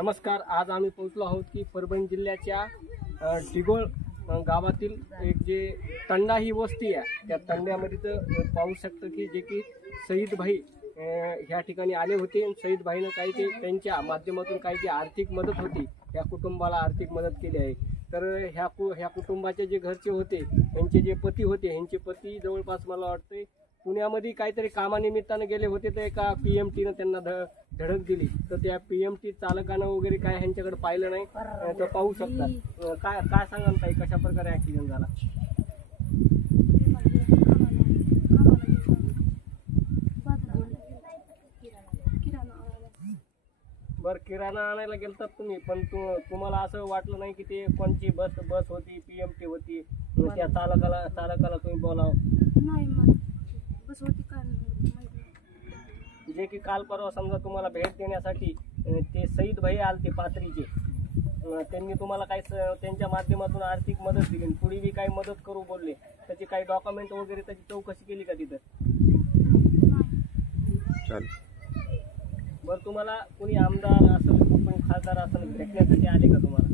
नमस्कार। आज आम्ही पोहोचलो आहोत की परभणी जिल्ह्याच्या डिगोळ गावातील एक जे तंडा ही वस्ती आहे, त्या तंड्यामध्ये तर पाहू शकतो की जे की शहीद भाई ह्या ठिकाणी आले होते। शहीद भाईनं काही ते त्यांच्या माध्यमातून काही जी आर्थिक मदत होती या कुटुंबाला आर्थिक मदत केली आहे। तर ह्या कुटुंबाचे जे घरचे होते, त्यांचे जे पती होते, ह्यांचे पती जवळपास मला वाटते पुण्यामध्ये काहीतरी कामानिमित्तानं गेले होते, तर एका PMTनं त्यांना धडक दिली। तर त्या PMT चालकानं वगैरे काय ह्यांच्याकडे पाहिलं नाही, तर पाहू शकतात। काय काय सांगाल ताई, कशा प्रकारे ॲक्सिडेंट झाला? बरं, किराणा आणायला गेलतात तुम्ही, पण तुम्हाला असं वाटलं नाही की ते कोणची बस होती, PMT होती, त्या चालकाला तुम्ही बोलावं? नाही, मला बस होती का जे की काल परवा समजा तुम्हाला भेट देण्यासाठी ते शहीद भाई आलते पाथरीचे, त्यांनी तुम्हाला काही त्यांच्या माध्यमातून आर्थिक मदत दिली, पुढे बी काही मदत करू बोलले, त्याची काही डॉक्युमेंट वगैरे त्याची चौकशी केली का तिथं? चालेल। बरं, तुम्हाला कोणी आमदार असेल, कोणी खासदार असेल भेटण्यासाठी आले का तुम्हाला?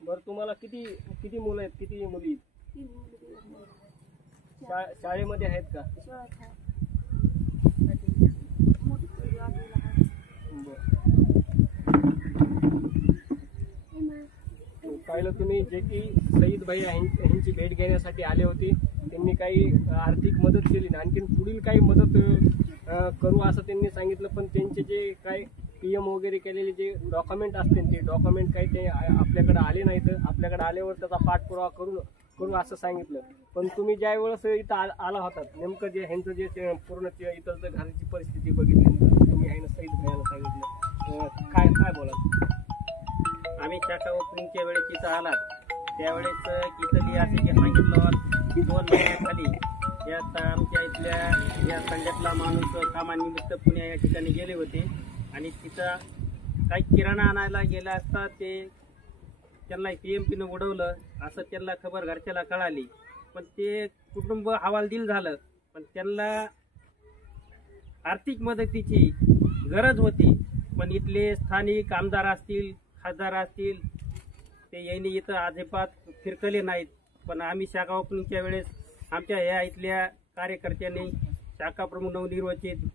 बरं, तुम्हाला किती मुलं आहेत, किती मुली? शाळेमध्ये आहेत का? पाहिलं तुम्ही, जे की शहीद भाई यांची भेट घेण्यासाठी आले होते, त्यांनी काही आर्थिक मदत केली ना, आणखी पुढील काही मदत करू असं त्यांनी सांगितलं। पण त्यांचे जे काही PM वगैरे केलेले जे डॉक्युमेंट असतील, ते डॉक्युमेंट काही ते आपल्याकडे आले नाहीत, आपल्याकडे आल्यावर त्याचा पाठपुरावा करू असं सांगितलं। पण तुम्ही ज्या वेळेस इथं आला होता, नेमकं जे ह्यांचं जे पूर्ण इथं घराची परिस्थिती बघितली, तुम्ही आहे ना शहीद भाईला सांगितलं, काय बोला? आम्ही शाखा ओपनिंगच्या वेळेस इथं आलात, त्यावेळेस इथली असं जे सांगितलं की 2 महिन्याखाली यात आमच्या इथल्या या संघातला माणूस कामानिमित्त पुणे या ठिकाणी गेले होते आणि तिथं काही किराणा आणायला गेला असता ते त्यांना PMTनं उडवलं असं त्यांना खबर घरच्याला कळाली। पण ते कुटुंब हवालदिल झालं, पण त्यांना आर्थिक मदतीची गरज होती। पण इथले स्थानिक आमदार असतील, खासदार असतील, ते यांनी इथं अजिबात फिरकले नाहीत। पण आम्ही शाखा ओपनिंगच्या वेळेस आमच्या या इथल्या कार्यकर्त्यांनी, शाखा प्रमुख नवनिर्वाचित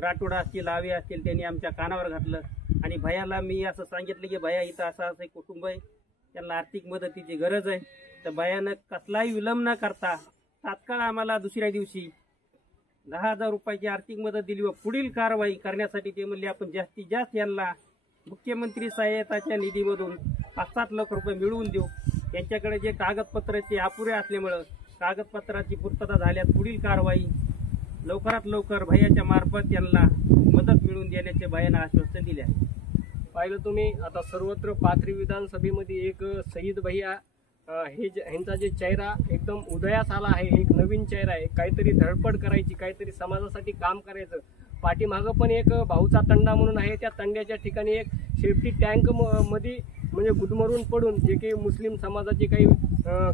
राठोड असतील, आवे असतील, त्यांनी आमच्या कानावर घातलं आणि भैयाला मी असं सांगितलं की भैया इथं असं कुटुंब आहे, त्यांना आर्थिक मदतीची गरज आहे। तर भैयानं कसलाही विलंब न करता तात्काळ आम्हाला दुसऱ्या दिवशी 10,000 रुपयाची आर्थिक मदत दिली व पुढील कारवाई करण्यासाठी ते म्हणले आपण जास्तीत जास्त यांना मुख्यमंत्री सहाय्यताच्या निधीमधून 5-7 लाख रुपये मिळवून देऊ। त्यांच्याकडे जे कागदपत्र ते अपुरे असल्यामुळं कागदपत्राची पूर्तता झाल्यास पुढील कारवाई लवकरात लवकर भैयाच्या मार्फत त्यांना मदत मिळवून देण्याचे भैयानं आश्वासन दिले आहे। पाहिलं तुम्ही, आता सर्वत्र पाथरी विधानसभेमध्ये एक शहीद भैया ह्यांचा जे चेहरा एकदम उदयास आला आहे, एक नवीन चेहरा आहे, काहीतरी धडपड करायची, काहीतरी समाजासाठी काम करायचं। पाठीमागं पण एक भाऊचा तंडा म्हणून आहे, त्या तंड्याच्या ठिकाणी एक सेफ्टी टँक मध्ये म्हणजे गुदमरून पडून जे काही मुस्लिम समाजाचे काही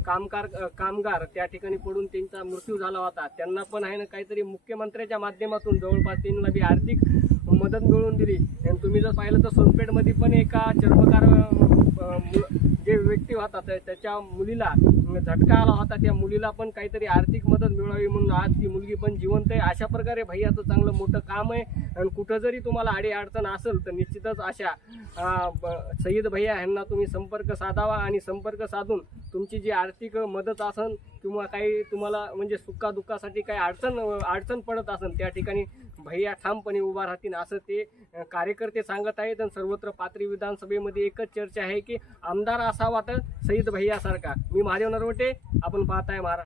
कामगार त्या ठिकाणी पडून त्यांचा मृत्यू झाला होता, त्यांना पण आहे ना काहीतरी मुख्यमंत्र्याच्या माध्यमातून जवळपास त्यांना बी आर्थिक मदत मिळवून दिली। आणि तुम्ही जर पाहिलं तर सोनपेठमध्ये पण एका चर्मकार जे व्यक्ती होता त्याच्या मुलीला झटका आला होता, त्या मुलीला पण काहीतरी आर्थिक मदत मिळावी म्हणून आज ती मुलगी पण जिवंत आहे। अशा प्रकारे भैयाचं चांगलं मोठं काम आहे। आणि कुठं जरी तुम्हाला अडचण असेल तर निश्चितच अशा शहीद भैया ह्यांना तुम्ही संपर्क साधावा आणि संपर्क साधून तुमची जी आर्थिक मदत असेल किंवा काही तुम्हाला म्हणजे सुखादुःखासाठी काही अडचण पडत असेल, त्या ठिकाणी भैया ठामपणे उभा राहतील असं ते कार्यकर्ते सांगत आहेत। आणि सर्वत्र पाथरी विधानसभेमध्ये एकच चर्चा आहे की आमदार असावा तर शहीद भैयासारखा। मी महादेव नरवटे, आपण पाहताय